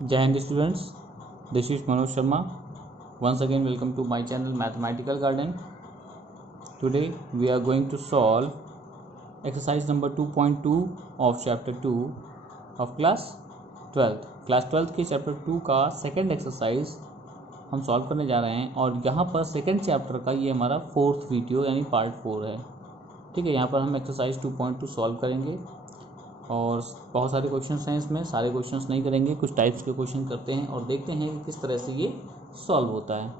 Jai Hind students, this is Manoj Sharma. Once again welcome to my channel Mathematical Garden. Today we are going to solve exercise number 2.2 of chapter 2 of class 12th. Class 12th के chapter 2 का second exercise हम solve करने जा रहे हैं और यहाँ पर सेकेंड चैप्टर का ये हमारा फोर्थ वीडियो यानी पार्ट 4 है। ठीक है, यहाँ पर हम एक्सरसाइज 2.2 सॉल्व करेंगे और बहुत सारे क्वेश्चंस हैं इसमें, सारे क्वेश्चंस नहीं करेंगे, कुछ टाइप्स के क्वेश्चन करते हैं और देखते हैं कि किस तरह से ये सॉल्व होता है।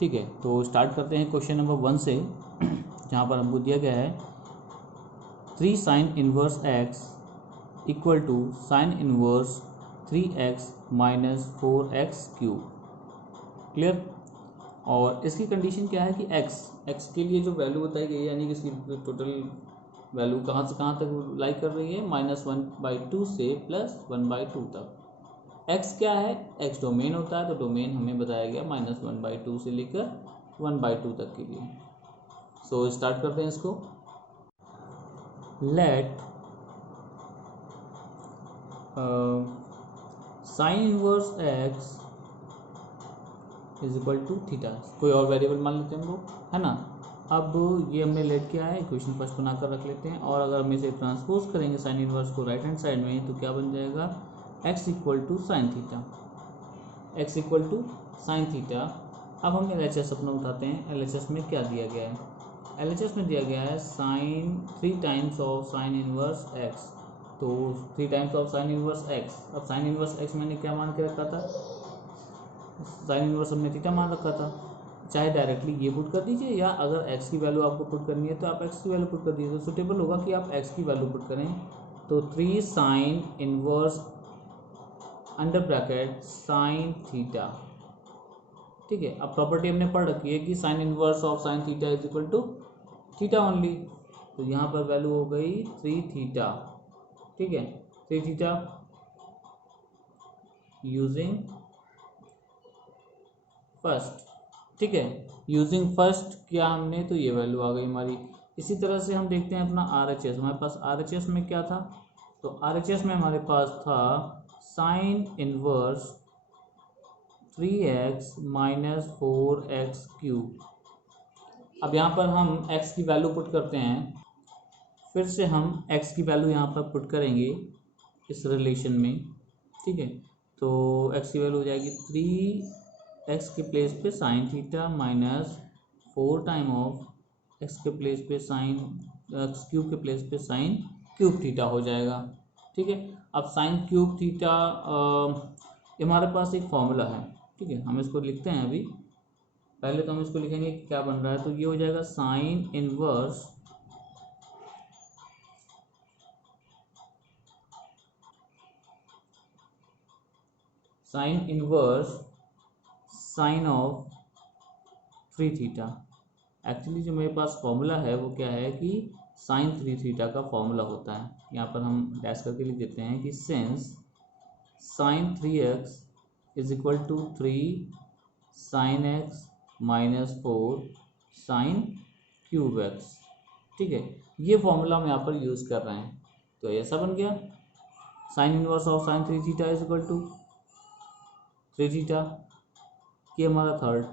ठीक है, तो स्टार्ट करते हैं क्वेश्चन नंबर 1 से, जहाँ पर हमको दिया गया है 3 sin inverse x equal to sine inverse 3x minus 4x cube. Clear. और इसकी कंडीशन क्या है कि x के लिए जो वैल्यू बताई गई है, यानी कि इसकी टोटल वैल्यू कहाँ से कहाँ तक लाई कर रही है, -1/2 से +1/2 तक। x क्या है, x डोमेन होता है, तो डोमेन हमें बताया गया -1/2 से लेकर 1/2 तक के लिए। सो स्टार्ट करते हैं इसको। Let sine inverse x is equal to theta. कोई और वेरिएबल मान लेते हैं हम लोग, है ना। अब ये हमने लेट किया है, इक्वेशन फर्स्ट बनाकर रख लेते हैं और अगर हम इसे ट्रांसपोज करेंगे साइन इनवर्स को राइट हैंड साइड में, तो क्या बन जाएगा, x equal to sine theta. x equal to sine theta. अब हम LHS अपना उठाते हैं। LHS में क्या दिया गया है, LHS में दिया गया है sine 3 times of sine inverse x। तो 3 times of sine inverse x। अब साइन इनवर्स x मैंने क्या मान के रखा था, साइन इनवर्स हमने थीटा मान रखा था। चाहे डायरेक्टली ये पुट कर दीजिए, या अगर x की वैल्यू आपको पुट करनी है तो आप x की वैल्यू पुट कर दीजिए। तो सुटेबल होगा कि आप x की वैल्यू पुट करें। तो 3 sine inverse under bracket sine theta. ठीक है, अब प्रॉपर्टी हमने पढ़ रखी है कि sine inverse of sine theta is equal to theta only. तो यहाँ पर वैल्यू हो गई 3 थीटा। ठीक है, 3 थीटा यूजिंग फर्स्ट। ठीक है, यूजिंग फर्स्ट किया हमने, तो ये वैल्यू आ गई हमारी। इसी तरह से हम देखते हैं अपना RHS। हमारे पास RHS में क्या था, तो RHS में हमारे पास था sign inverse 3x minus 4x cube. अब यहाँ पर हम x की वैल्यू पुट करते हैं। फिर से हम x की वैल्यू यहाँ पर पुट करेंगे इस रिलेशन में। ठीक है, तो x की वैल्यू हो जाएगी 3x के प्लेस पे sine theta minus 4 time of x के प्लेस पे साइन x क्यूब के प्लेस पे साइन क्यूब थीटा हो जाएगा। ठीक है, अब साइन क्यूब थीटा हमारे पास एक फॉर्मूला है। ठीक है, हम इसको लिखते हैं अभी। पहले तो हम इसको लिखेंगे कि क्या बन रहा है, तो ये हो जाएगा sine inverse sine of 3 theta. Actually जो मेरे पास फॉर्मूला है वो क्या है कि साइन 3 थीटा का फॉर्मूला होता है। यहाँ पर हम डैश करके लिख देते हैं कि since sine 3x is equal to 3 sine x minus 4 sine cube x। ठीक है, ये फॉर्मूला हम यहाँ पर यूज़ कर रहे हैं। तो ऐसा बन गया sine inverse of sine 3 theta is equal to 3 theta. ये हमारा थर्ड।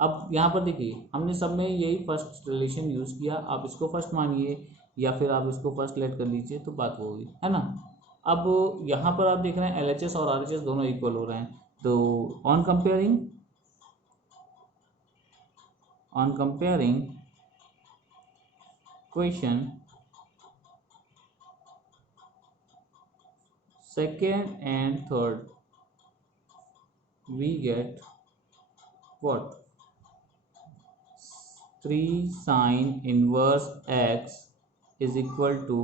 अब यहाँ पर देखिए, हमने सब में यही फर्स्ट रिलेशन यूज़ किया। आप इसको फर्स्ट मानिए या फिर आप इसको फर्स्ट लेट कर लीजिए, तो बात वो होगी, है ना। अब यहाँ पर आप देख रहे हैं LHS और RHS दोनों इक्वल हो रहे हैं। तो on comparing question second and third, we get what, 3 sin inverse x is equal to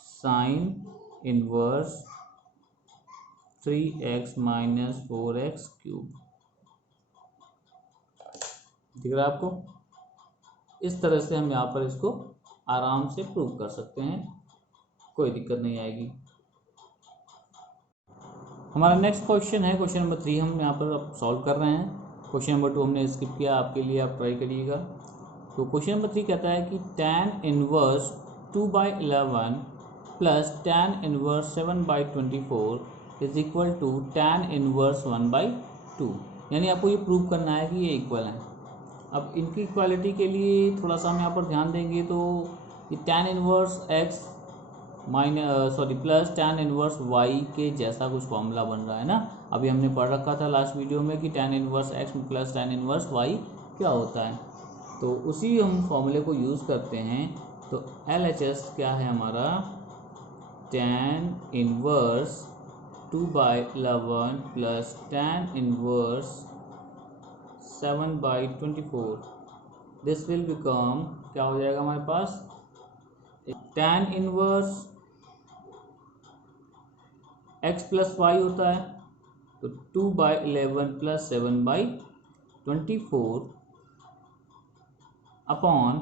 sin inverse 3x minus 4x cube. दिख रहा है आपको। इस तरह से हम यहाँ पर इसको आराम से प्रूव कर सकते हैं, कोई दिक्कत नहीं आएगी। हमारा नेक्स्ट क्वेश्चन है क्वेश्चन नंबर 3, हम यहाँ पर अब सॉल्व कर रहे हैं। क्वेश्चन नंबर 2 हमने स्किप किया, आपके लिए आप ट्राई करिएगा। तो क्वेश्चन नंबर 3 कहता है कि tan inverse 2/11 plus tan inverse 7/24 is equal to tan inverse 1/2। यानी आपको ये प्रूव करना है कि ये इक्वल है। अब इनकी इक्वालिटी के लिए थोड़ा सा हम यहाँ पर ध्यान देंगे तो ये tan inverse x plus tan inverse y के जैसा कुछ फॉर्मूला बन रहा है ना। अभी हमने पढ़ रखा था लास्ट वीडियो में कि tan inverse x plus tan inverse y क्या होता है, तो उसी हम फॉर्मूले को यूज़ करते हैं। तो LHS क्या है हमारा, tan inverse 2/11 plus tan inverse 7/24। This will become, क्या हो जाएगा हमारे पास, tan inverse x plus y होता है तो 2/11 प्लस 7/24 अपॉन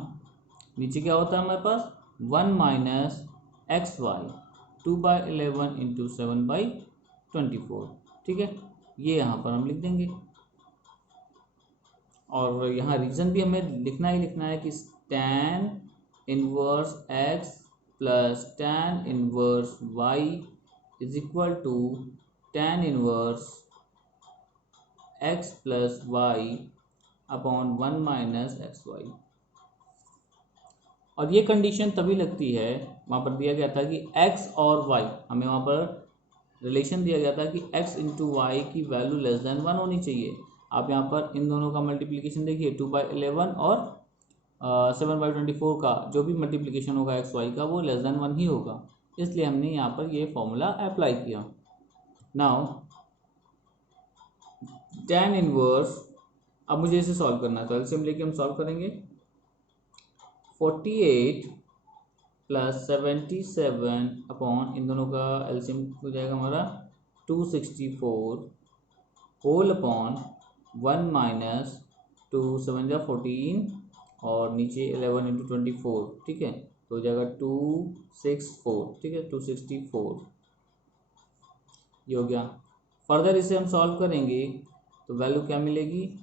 नीचे क्या होता है हमारे पास 1 माइनस एक्स वाई 2/11 इंटू 7/24। ठीक है, ये यहाँ पर हम लिख देंगे। और यहाँ रीज़न भी हमें लिखना ही लिखना है कि tan inverse x plus tan inverse y is equal to tan inverse x plus y upon 1 minus x y. और ये कंडीशन तभी लगती है, वहाँ पर दिया गया था कि x और y, हमें वहाँ पर रिलेशन दिया गया था कि x इंटू वाई की वैल्यू लेस देन 1 होनी चाहिए। आप यहाँ पर इन दोनों का मल्टीप्लिकेशन देखिए, 2/11 और 7/24 का जो भी मल्टीप्लिकेशन होगा एक्स वाई का वो लेस देन 1 ही होगा, इसलिए हमने यहाँ पर ये फॉर्मूला अप्लाई किया। नाउ tan इनवर्स, अब मुझे इसे सॉल्व करना है तो एलसीएम लेके हम सॉल्व करेंगे। 48 प्लस 77 अपॉन इन दोनों का एलसीएम हो जाएगा हमारा 264 होल अपॉन 1 माइनस 2 7 जा 14 और नीचे 11 इंटू 24। ठीक है, तो हो जाएगा 264। ठीक है, 264 ये हो गया। फर्दर इसे हम सॉल्व करेंगे तो वैल्यू क्या मिलेगी,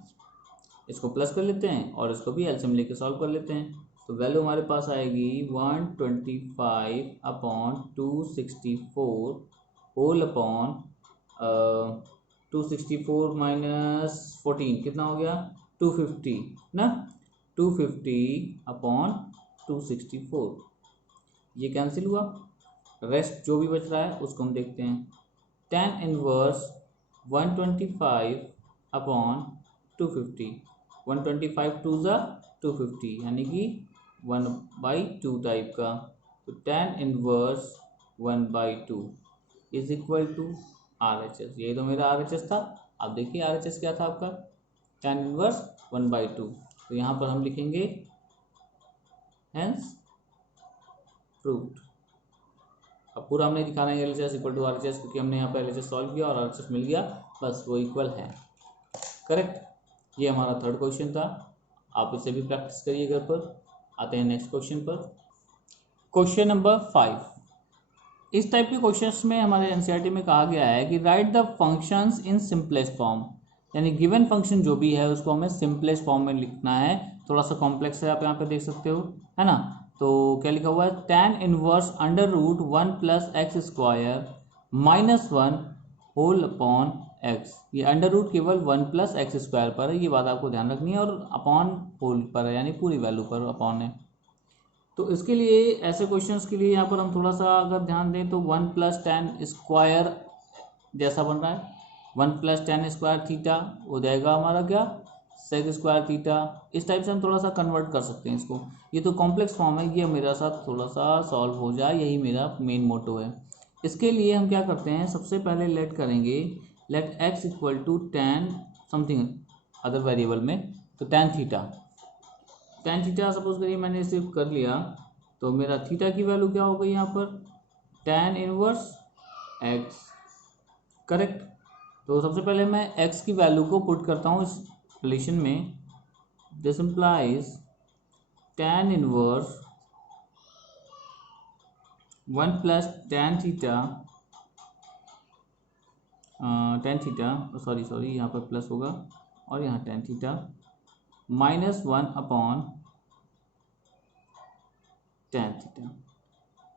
इसको प्लस कर लेते हैं और इसको भी एलसीएम लेके सॉल्व कर लेते हैं। तो वैल्यू हमारे पास आएगी 125 अपॉन 264 होल अपॉन 264 माइनस 14 कितना हो गया 250 ना, 250 अपॉन 264 ये कैंसिल हुआ। रेस्ट जो भी बच रहा है उसको हम देखते हैं। tan इनवर्स 125 अपॉन 250, 125 टू ज़ा 250 यानी कि 1/2 टाइप का। तो tan inverse 1/2 is equal to RHS। ये तो मेरा RHS था। अब देखिए RHS क्या था आपका, tan इनवर्स 1/2। तो यहाँ पर हम लिखेंगे हेंस प्रूव्ड। अब पूरा हमने दिखाना है LHS इक्वल टू RHS, क्योंकि हमने यहाँ पर LHS सॉल्व किया और RHS मिल गया, बस वो इक्वल है। करेक्ट, ये हमारा थर्ड क्वेश्चन था। आप इसे भी प्रैक्टिस करिए घर पर। आते हैं नेक्स्ट क्वेश्चन पर। Question number 5। इस टाइप के क्वेश्चंस में हमारे एनसीईआरटी में कहा गया है कि right the functions in simplest form, यानी गिवन फंक्शन जो भी है उसको हमें सिंपलेस्ट फॉर्म में लिखना है। थोड़ा सा कॉम्प्लेक्स है, आप यहाँ पे देख सकते हो, है ना। तो क्या लिखा हुआ है, tan inverse under root 1 plus x square minus 1 whole upon x. ये अंडर रूट केवल 1 प्लस एक्स स्क्वायर पर है, ये बात आपको ध्यान रखनी है, और अपॉन होल पर है यानी पूरी वैल्यू पर अपॉन है। तो इसके लिए ऐसे क्वेश्चंस के लिए यहाँ पर हम थोड़ा सा अगर ध्यान दें तो 1 प्लस tan स्क्वायर जैसा बन रहा है, 1 प्लस tan स्क्वायर थीटा हो जाएगा हमारा क्या, सेक स्क्वायर थीटा। इस टाइप से हम थोड़ा सा कन्वर्ट कर सकते हैं इसको। ये तो कॉम्प्लेक्स फॉर्म है, ये मेरा साथ थोड़ा सा सॉल्व हो जाए, यही मेरा मेन मोटो है। इसके लिए हम क्या करते हैं, सबसे पहले लेट करेंगे, let x equal to tan something other variable में, तो tan थीटा सपोज करिए मैंने इसे कर लिया, तो मेरा थीटा की वैल्यू क्या हो गई यहाँ पर, tan इनवर्स x। करेक्ट, तो सबसे पहले मैं x की वैल्यू को पुट करता हूँ इस रिलेशन में। This implies tan inverse 1 plus tan theta sorry यहाँ पर प्लस होगा और यहाँ tan theta minus 1 upon tan theta.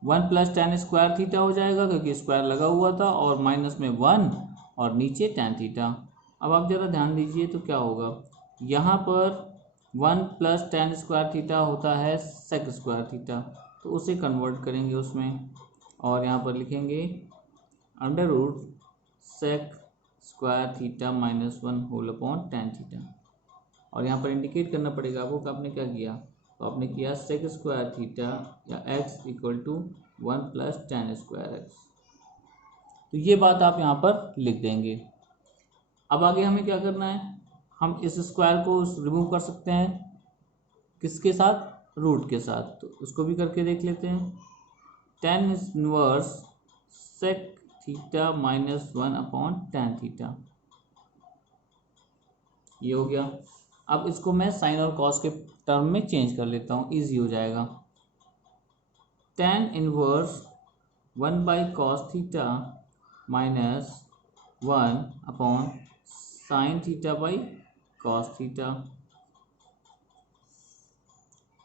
1 plus tan square theta हो जाएगा क्योंकि स्क्वायर लगा हुआ था, और माइनस में 1 और नीचे टेन थीटा। अब आप ज़रा ध्यान दीजिए तो क्या होगा, यहाँ पर 1 प्लस टेन स्क्वायर थीटा होता है सेक स्क्वायर थीटा, तो उसे कन्वर्ट करेंगे उसमें, और यहाँ पर लिखेंगे under root sec square theta minus 1 whole upon tan theta. और यहाँ पर इंडिकेट करना पड़ेगा आपको कि आपने क्या किया, तो आपने किया सेक स्क्वायर थीटा या x equal to 1 plus tan square x. तो ये बात आप यहाँ पर लिख देंगे। अब आगे हमें क्या करना है, हम इस स्क्वायर को रिमूव कर सकते हैं किसके साथ, रूट के साथ, तो उसको भी करके देख लेते हैं। Tan inverse sec theta minus 1 upon tan theta, ये हो गया। अब इसको मैं साइन और कॉस के टर्म में चेंज कर लेता हूँ, इजी हो जाएगा। Tan inverse 1 by cos theta minus 1 upon sine theta by cos theta.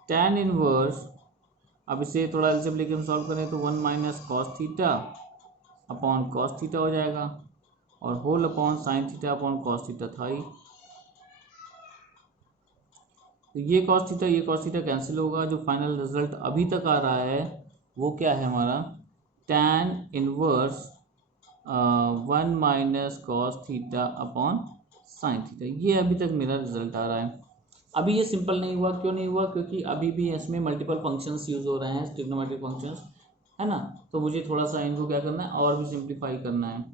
Tan inverse, अब इसे थोड़ा एलसीएम लेके हम सॉल्व करें तो 1 minus cos theta upon cos theta हो जाएगा, और whole upon sine theta upon cos theta था ही। तो ये कॉस थीटा कैंसिल होगा। जो फाइनल रिजल्ट अभी तक आ रहा है वो क्या है हमारा, tan inverse 1 minus cos theta upon sine theta, ये अभी तक मेरा रिजल्ट आ रहा है। अभी ये सिंपल नहीं हुआ, क्यों नहीं हुआ, क्योंकि अभी भी इसमें मल्टीपल फंक्शंस यूज हो रहे हैं, ट्रिग्नोमेट्रिक फंक्शंस, है ना। तो मुझे थोड़ा सा इनको क्या करना है, और भी सिंप्लीफाई करना है।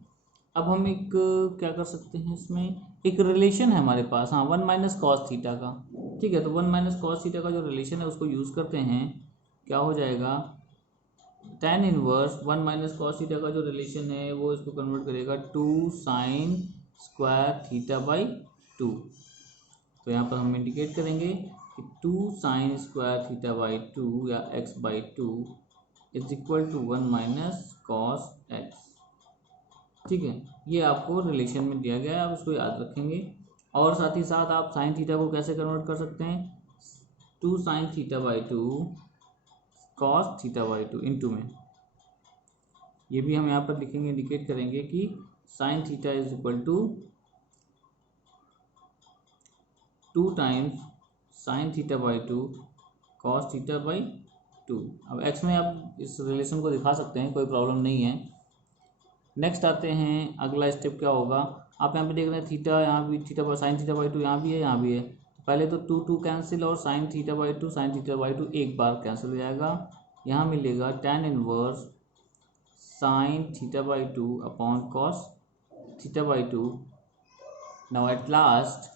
अब हम एक क्या कर सकते हैं, इसमें एक रिलेशन है हमारे पास, हाँ, 1 माइनस कॉस थीटा का, ठीक है। तो 1 माइनस कॉस थीटा का जो रिलेशन है उसको यूज़ करते हैं, क्या हो जाएगा, tan inverse 1 minus cos theta का जो रिलेशन है वो इसको कन्वर्ट करेगा 2 साइन स्क्वायर थीटा बाई 2। तो यहाँ पर हम इंडिकेट करेंगे कि 2 साइन स्क्वायर थीटा बाई 2 या x by 2 is equal to 1 minus cos x, ठीक है। ये आपको रिलेशन में दिया गया है, आप इसको याद रखेंगे। और साथ ही साथ आप साइन थीटा को कैसे कन्वर्ट कर सकते हैं, 2 sign theta by 2 cos theta by 2 into में, ये भी हम यहाँ पर लिखेंगे, इंडिकेट करेंगे कि sine theta is equal to 2 times sine theta by 2 cos theta by 2। अब एक्स में आप इस रिलेशन को दिखा सकते हैं, कोई प्रॉब्लम नहीं है। नेक्स्ट आते हैं, अगला स्टेप क्या होगा, आप यहाँ पे देख रहे हैं थीटा, यहाँ भी theta by sine theta by 2 यहाँ भी है, यहाँ भी है। पहले तो 2 कैंसिल, और sign theta by 2 sign theta by 2 एक बार कैंसिल हो जाएगा। यहाँ मिलेगा tan inverse sine theta by 2 upon cos theta by 2। Now at last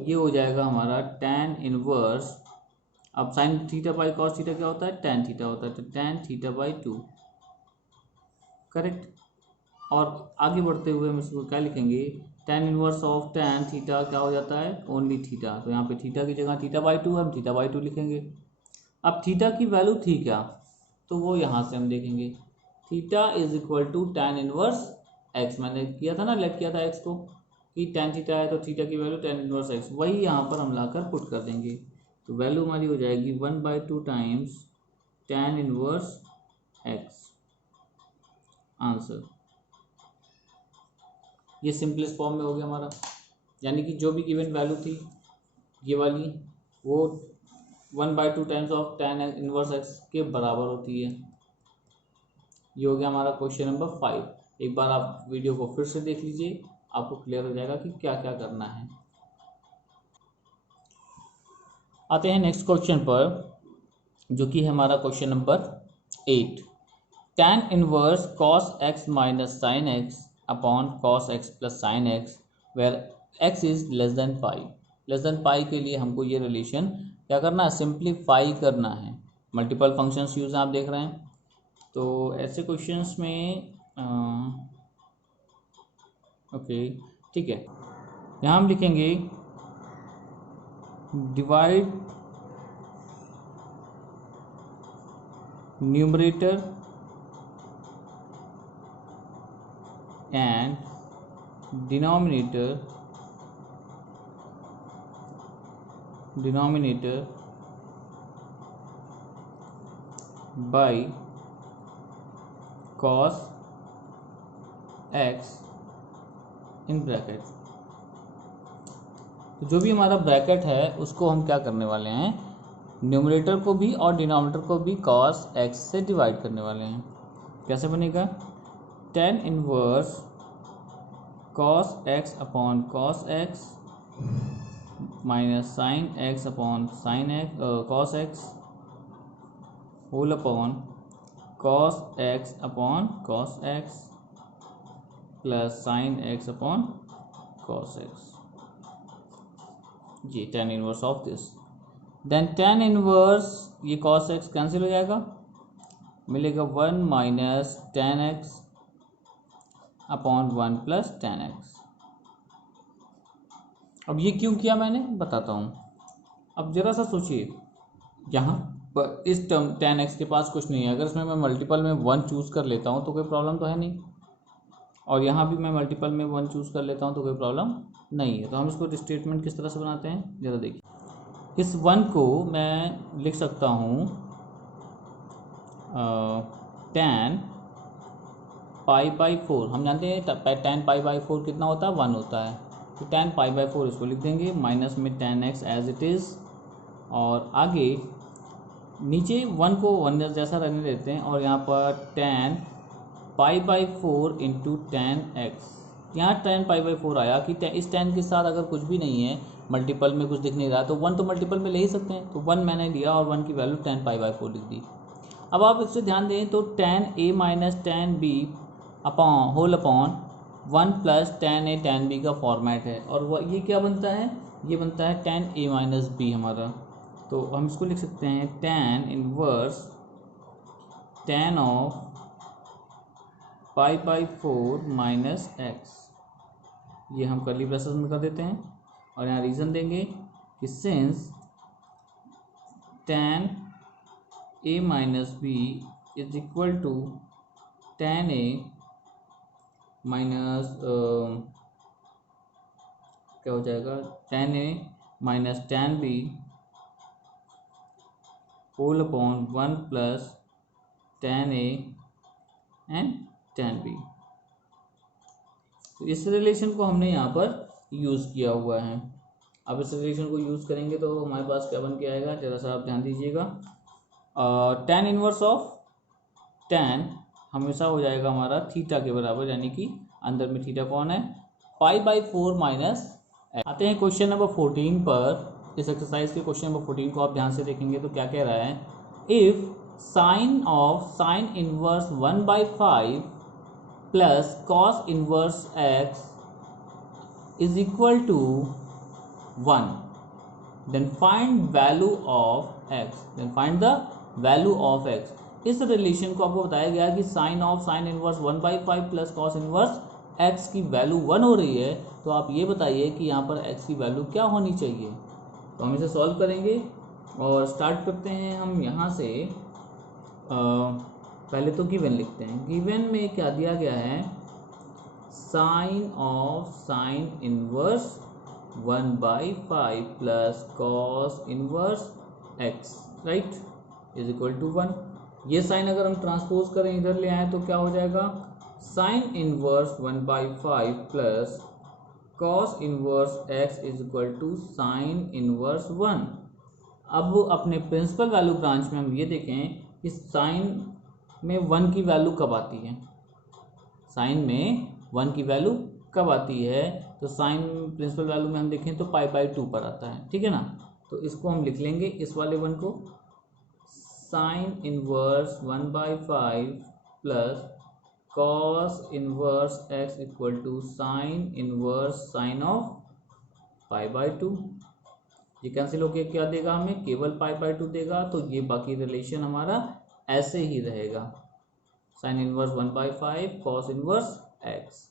ये हो जाएगा हमारा टेन इनवर्स, अब sign theta by cos theta क्या होता है, टेन थीटा होता है, तो टेन थीटा बाई 2, करेक्ट। और आगे बढ़ते हुए हम इसको क्या लिखेंगे, tan inverse of tan theta क्या हो जाता है, ओनली थीटा। तो यहाँ पे थीटा की जगह थीटा बाई 2 हम थीटा बाई 2 लिखेंगे। अब थीटा की वैल्यू थी क्या, तो वो यहाँ से हम देखेंगे, theta is equal to tan inverse x, मैंने किया था ना, लेट किया था एक्स को कि टेन थीटा है तो थीटा की वैल्यू टेन इनवर्स एक्स, वही यहाँ पर हम लाकर पुट कर देंगे। तो वैल्यू हमारी हो जाएगी 1/2 times ten inverse x, answer. ये सिंपलेस्ट फॉर्म में हो गया हमारा, यानी कि जो भी गिवन वैल्यू थी ये वाली, वो 1/2 times of ten inverse x के बराबर होती है। ये हो गया हमारा क्वेश्चन नंबर 5। एक बार आप वीडियो को फिर से देख लीजिए, आपको क्लियर हो जाएगा कि क्या क्या करना है। आते हैं नेक्स्ट क्वेश्चन पर, जो कि है हमारा question number 8। tan inverse cos x minus sine x upon cos x plus sine x where x इज less than pi. Less than pi के लिए हमको ये रिलेशन क्या करना है, सिंप्लीफाई करना है। मल्टीपल फंक्शंस यूज आप देख रहे हैं, तो ऐसे क्वेश्चंस में ओके ठीक है, यहाँ हम लिखेंगे divide numerator and denominator by cos x in bracket. तो जो भी हमारा ब्रैकेट है उसको हम क्या करने वाले हैं, न्यूमरेटर को भी और डिनोमिनेटर को भी कॉस एक्स से डिवाइड करने वाले हैं। कैसे बनेगा, tan inverse cos x upon cos x minus sine x upon sine x cos x whole upon cos x upon cos x plus sine x upon cos x, ये tan inverse of this. Then tan inverse ये cos x cancel हो जाएगा, मिलेगा 1 minus tan x upon 1 plus tan x। अब ये क्यों किया मैंने बताता हूँ। अब जरा सा सोचिए, यहाँ पर इस टर्म tan x के पास कुछ नहीं है, अगर इसमें मैं मल्टीपल में 1 चूज़ कर लेता हूँ तो कोई प्रॉब्लम तो है नहीं, और यहाँ भी मैं मल्टीपल में 1 चूज़ कर लेता हूँ तो कोई प्रॉब्लम नहीं है। तो हम इसको स्टेटमेंट किस तरह से बनाते हैं ज़रा देखिए। इस 1 को मैं लिख सकता हूँ tan पाई बाई 4, हम जानते हैं tan पाई बाई 4 कितना होता है, 1 होता है, तो tan पाई बाई 4 इसको लिख देंगे, माइनस में tan x as it is, और आगे नीचे 1 को 1 जैसा रहने देते हैं, और यहाँ पर tan pi by 4 into tan x। यहाँ tan पाई बाई 4 आया कि इस tan के साथ अगर कुछ भी नहीं है, मल्टीपल में कुछ दिख नहीं रहा, तो 1 तो मल्टीपल में ले ही सकते हैं, तो 1 मैंने लिया और 1 की वैल्यू tan पाई बाई 4 लिख दी। अब आप इससे ध्यान दें तो tan a minus tan b upon whole upon 1 plus tan a tan b का फॉर्मेट है, और वह ये क्या बनता है, ये बनता है tan a माइनस b हमारा। तो हम इसको लिख सकते हैं tan inverse tan of pi by 4 minus x, ये हम कर्ली ब्रेसेस में कर देते हैं, और यहाँ रीज़न देंगे कि since tan a minus b is equal to tan a minus क्या हो जाएगा, tan a minus tan b whole upon 1 plus tan a and tan b। तो इस रिलेशन को हमने यहाँ पर यूज़ किया हुआ है। अब इस रिलेशन को यूज़ करेंगे तो हमारे पास क्या बन के आएगा, जरा सा आप ध्यान दीजिएगा। tan इनवर्स ऑफ tan हमेशा हो जाएगा हमारा थीटा के बराबर, यानी कि अंदर में थीटा कौन है, पाई बाई 4 माइनस। आते हैं क्वेश्चन नंबर 14 पर। इस एक्सरसाइज के क्वेश्चन नंबर 14 को आप ध्यान से देखेंगे तो क्या कह रहा है, if sine of sine inverse 1/5 plus cos inverse x is equal to 1, then find value of x, then find the value of x. इस रिलेशन को आपको बताया गया कि sine of sine inverse 1/5 plus cos inverse x की value 1 हो रही है, तो आप ये बताइए कि यहाँ पर एक्स की वैल्यू क्या होनी चाहिए। तो हम इसे सॉल्व करेंगे और स्टार्ट करते हैं हम यहाँ से। पहले तो गिवन लिखते हैं। गिवन में क्या दिया गया है, sine of sine inverse 1/5 plus cos inverse x, right, is equal to 1। ये साइन अगर हम ट्रांसपोज करें इधर ले आए तो क्या हो जाएगा, sine inverse 1/5 plus cos inverse x is equal to sine inverse 1। अब अपने प्रिंसिपल वैल्यू ब्रांच में हम ये देखें कि साइन में 1 की वैल्यू कब आती है, साइन में 1 की वैल्यू कब आती है, तो साइन प्रिंसिपल वैल्यू में हम देखें तो π/2 पर आता है, ठीक है ना। तो इसको हम लिख लेंगे, इस वाले 1 को, sine inverse 1/5 plus cos inverse x equal to sine inverse sine of π/2। ये कैंसिल होके क्या देगा हमें, केवल π/2 देगा। तो ये बाकी रिलेशन हमारा ऐसे ही रहेगा, sign inverse 1/5 cos inverse x.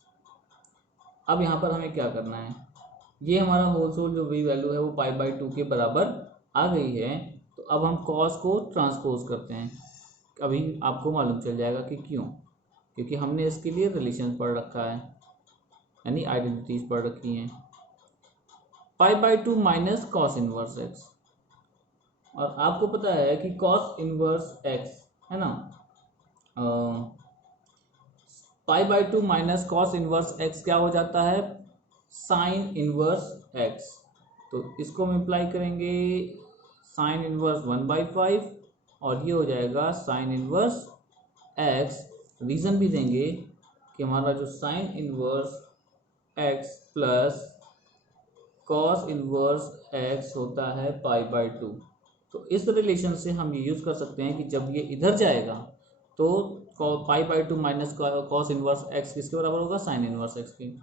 अब यहाँ पर हमें क्या करना है, ये हमारा होल सोल जो भी वैल्यू है वो π/2 के बराबर आ गई है। तो अब हम कॉस को ट्रांसपोज करते हैं, अभी आपको मालूम चल जाएगा कि क्यों, क्योंकि हमने इसके लिए रिलेशन पढ़ रखा है, यानी आइडेंटिटीज पढ़ रखी हैं। π/2 माइनस कॉस इनवर्स एक्स, और आपको पता है कि कॉस इनवर्स एक्स है ना। पाई by two minus cos inverse x क्या हो जाता है, साइन इनवर्स एक्स। तो इसको हम अप्लाई करेंगे साइन इनवर्स 1/5 और ये हो जाएगा साइन इनवर्स एक्स। रीज़न भी देंगे कि हमारा जो sign inverse x plus cos inverse x होता है पाई बाई टू। तो इस रिलेशन से हम ये यूज़ कर सकते हैं कि जब ये इधर जाएगा तो pi by two minus cos inverse x किसके बराबर होगा, साइन इनवर्स एक्स की।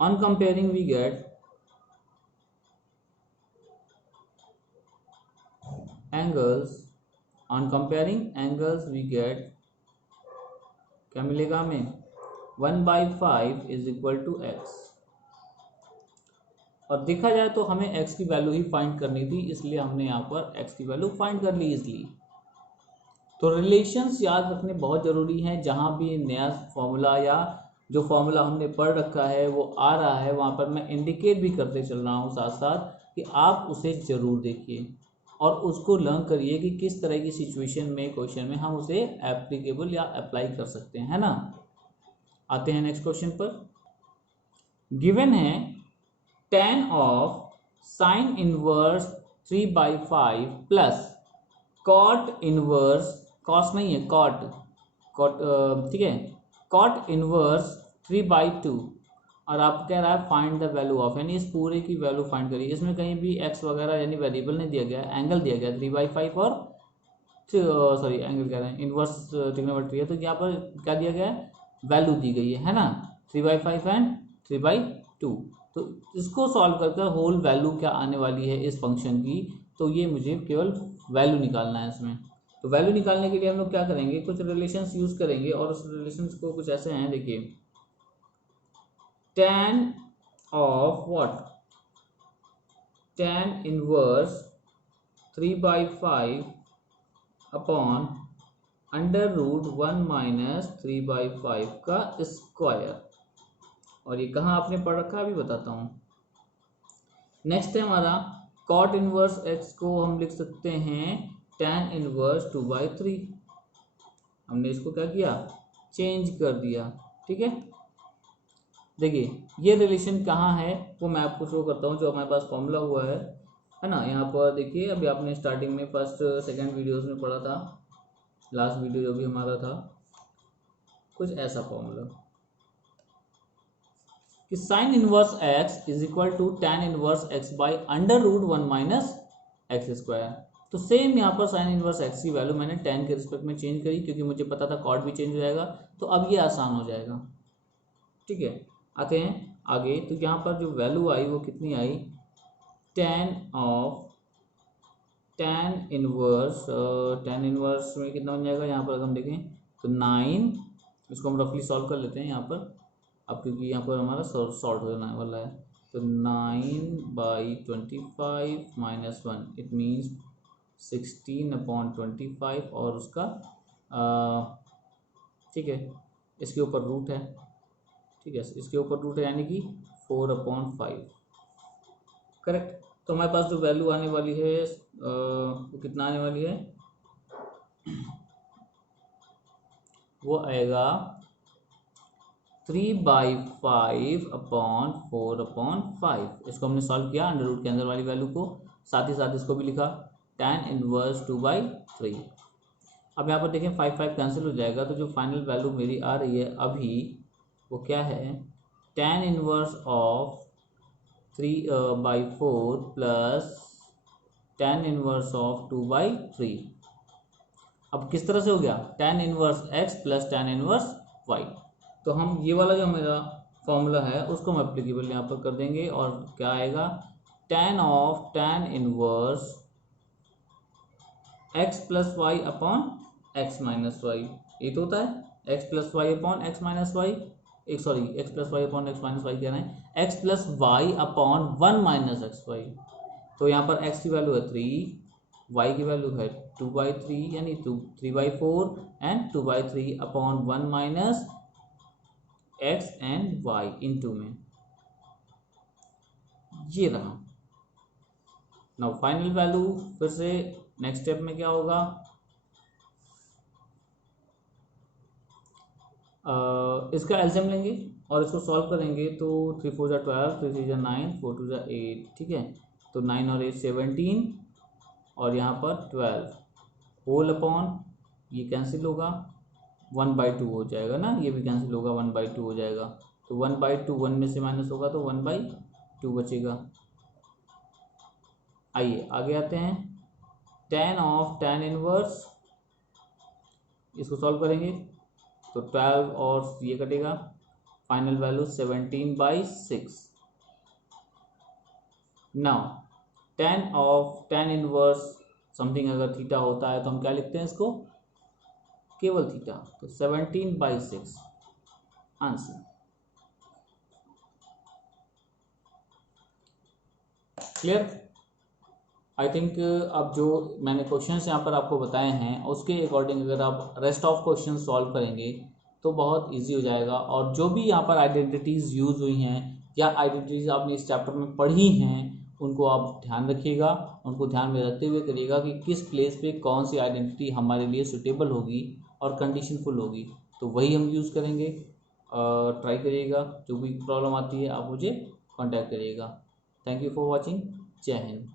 On comparing we get angles, on comparing angles we get क्या मिलेगा हमें, 1/5 इज इक्वल टू एक्स। और देखा जाए तो हमें x की वैल्यू ही फाइंड करनी थी, इसलिए हमने यहाँ पर x की वैल्यू फाइंड कर ली इजली। तो रिलेशंस याद रखने बहुत ज़रूरी हैं। जहाँ भी नया फॉर्मूला या जो फॉर्मूला हमने पढ़ रखा है वो आ रहा है, वहाँ पर मैं इंडिकेट भी करते चल रहा हूँ साथ साथ कि आप उसे ज़रूर देखिए और उसको लर्न करिए कि किस तरह की सिचुएशन में, क्वेश्चन में हम उसे एप्लीकेबल या अप्लाई कर सकते हैं, है ना। आते हैं नेक्स्ट क्वेश्चन पर। गिवन है tan of sine inverse 3/5 plus cot inverse, cos नहीं है कॉट, कॉट ठीक है, कॉट इनवर्स 3/2 और आप कह रहा है फाइंड द वैल्यू ऑफ, यानी इस पूरे की वैल्यू फाइंड करिए। इसमें कहीं भी x वगैरह यानी वेरिएबल नहीं दिया गया, एंगल दिया गया 3/5 और सॉरी एंगल कह रहे हैं इनवर्स ट्रिग्नोमेट्री है, तो यहाँ पर क्या दिया गया है, वैल्यू दी गई है ना, 3/5 एंड 3/2। तो इसको सॉल्व कर होल वैल्यू क्या आने वाली है इस फंक्शन की, तो ये मुझे केवल वैल्यू निकालना है इसमें। तो वैल्यू निकालने के लिए हम लोग क्या करेंगे, कुछ रिलेशंस यूज करेंगे और उस रिलेशंस को कुछ ऐसे हैं, देखिए tan of what, tan inverse 3/5 upon √1 minus 3/5 का स्क्वायर। और ये कहाँ आपने पढ़ रखा है अभी बताता हूँ। नेक्स्ट है हमारा कॉट इनवर्स एक्स को हम लिख सकते हैं tan इनवर्स 2/3। हमने इसको क्या किया, चेंज कर दिया, ठीक है। देखिए ये रिलेशन कहाँ है वो मैं आपको शो करता हूँ, जो हमारे पास फॉर्मूला हुआ है ना। यहाँ पर देखिए अभी आपने स्टार्टिंग में फर्स्ट सेकंड वीडियोस में पढ़ा था, लास्ट वीडियो जो भी हमारा था, कुछ ऐसा फॉर्मूला कि sine inverse x is equal to tan inverse x by √1 minus x square. तो सेम यहाँ पर साइन इनवर्स एक्स की वैल्यू मैंने tan के रिस्पेक्ट में चेंज करी, क्योंकि मुझे पता था कॉट भी चेंज हो जाएगा, तो अब ये आसान हो जाएगा, ठीक है। आते हैं आगे, तो यहाँ पर जो वैल्यू आई वो कितनी आई, tan ऑफ tan इनवर्स में कितना बन जाएगा, यहाँ पर अगर हम देखें तो 9, इसको हम रफली सॉल्व कर लेते हैं यहाँ पर अब, क्योंकि यहाँ पर हमारा सॉल्व होने वाला है। तो 9/25 माइनस 1 इट मीन्स 16/25 और उसका ठीक है इसके ऊपर रूट है, ठीक है इसके ऊपर रूट है, यानी कि 4/5 करेक्ट। तो हमारे पास जो वैल्यू आने वाली है वो कितना आने वाली है, वो आएगा 3/5 अपॉन 4/5। इसको हमने सॉल्व किया अंडर रूट के अंदर वाली वैल्यू को, साथ ही साथ इसको भी लिखा tan इनवर्स 2/3। अब यहाँ पर देखें 5 कैंसिल हो जाएगा, तो जो फाइनल वैल्यू मेरी आ रही है अभी वो क्या है, tan inverse of 3/4 plus tan inverse of 2/3। अब किस तरह से हो गया, tan inverse x plus tan inverse y। तो हम ये वाला जो मेरा फॉर्मूला है उसको हम एप्लीकेबल यहाँ पर कर देंगे और क्या आएगा, tan of tan inverse x plus y upon x minus y. ये तो होता है x plus y upon x minus y, एक sorry x plus y upon x minus y कह रहे हैं, x plus y upon 1 minus x y. तो यहाँ पर x की वैल्यू है 3, y की वैल्यू है 2/3 यानी 3/4 and 2/3 upon 1 minus x and y into में, ये रहा। नाउ फाइनल वैल्यू फिर से नेक्स्ट स्टेप में क्या होगा, इसका एल्सियम लेंगे और इसको सॉल्व करेंगे तो 3 4 12, 3 3 9, 4 2 8, ठीक है। तो 9 और 8 17 और यहाँ पर 12 होल अपॉन, ये कैंसिल होगा, 1/2 हो जाएगा ना, ये भी कैंसिल होगा, 1/2 हो जाएगा। तो 1/2 1 में से माइनस होगा तो 1/2 बचेगा। आइए आगे आते हैं। tan ऑफ tan इनवर्स, इसको सॉल्व करेंगे तो 12 और ये कटेगा, final value 17/6। Now tan of tan inverse something अगर थीटा होता है तो हम क्या लिखते हैं इसको, केवल थीटा, तो 17/6 आंसर। क्लियर? आई थिंक अब जो मैंने क्वेश्चंस यहाँ पर आपको बताए हैं उसके अकॉर्डिंग अगर आप रेस्ट ऑफ क्वेश्चन सॉल्व करेंगे तो बहुत इजी हो जाएगा। और जो भी यहाँ पर आइडेंटिटीज़ यूज़ हुई हैं या आइडेंटिटीज़ आपने इस चैप्टर में पढ़ी हैं उनको आप ध्यान रखिएगा, उनको ध्यान में रखते हुए करिएगा कि किस प्लेस पे कौन सी आइडेंटिटी हमारे लिए सुटेबल होगी और कंडीशनफुल होगी, तो वही हम यूज़ करेंगे। ट्राई करिएगा, जो भी प्रॉब्लम आती है आप मुझे कॉन्टैक्ट करिएगा। Thank you for watching. जय हिंद।